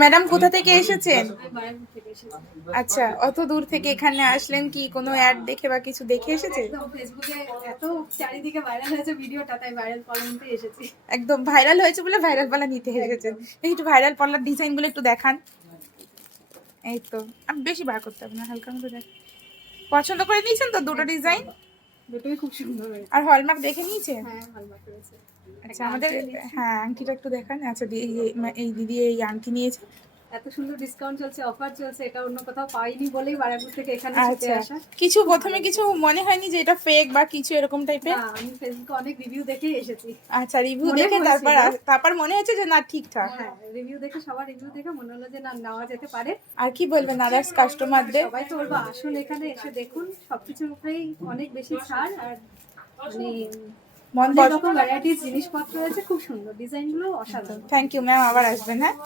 Madam কোথা থেকে এসেছেন? আমি বারাণসী থেকে এসেছি। আচ্ছা, অত দূর থেকে এখানে আসলেন কি কোনো অ্যাড দেখে বা কিছু দেখে এসেছে? একদম ফেসবুকে এত চারিদিকে ভাইরাল হয়েছে ভিডিওটা, তাই ভাইরাল ফলো নিতে এসেছি। একদম ভাইরাল হয়েছে বলে ভাইরাল পাল্লা নিতে এসেছেন। দেখি একটু ভাইরাল পাল্লার ডিজাইন গুলো একটু দেখান। এই তো, আমি বেশি বার করতে হবে না, হালকা মতো দেখ। পছন্দ করে নিয়েছেন তো দুটো ডিজাইন? দুটোই খুব সুন্দর হয়েছে। আর হলমার্ক দেখে নিয়েছেন? হ্যাঁ, হলমার্ক করেছে। আচ্ছা, আমাদের হ্যাঁ আংটিটা একটু দেখান। আচ্ছা, এই দিদি এই আংটি নিয়েছে। এত সুন্দর ডিসকাউন্ট চলছে, অফার চলছে, এটা অন্য কোথাও পাইনি বলেই বারাণসী থেকে এখানে ছুটে আচ্ছা, আসা। কিছু প্রথমে কিছু মনে হয়নি যে এটা ফেক বা কিছু এরকম টাইপের? না, আমি ফেসবুকে অনেক রিভিউ দেখেই এসেছি। আচ্ছা, রিভিউ মনে দেখে হয়েছিল। তারপর মনে হচ্ছে যে না ঠিকঠাক। হ্যাঁ, রিভিউ দেখে, সবার রিভিউ দেখে মনে হলো যে না, নেওয়া যেতে পারে। আর কি বলবেন আদার্স কাস্টমারদের? সবাই তো বলবো আসুন, এখানে এসে দেখুন, সবকিছুর উপরেই অনেক বেশি ছাড়। আর মানে মন অনেক রকম ভ্যারাইটিস জিনিসপত্র আছে, খুব সুন্দর ডিজাইনগুলো, অসাধারণ। থ্যাংক ইউ ম্যাম, আবার আসবেন। হ্যাঁ।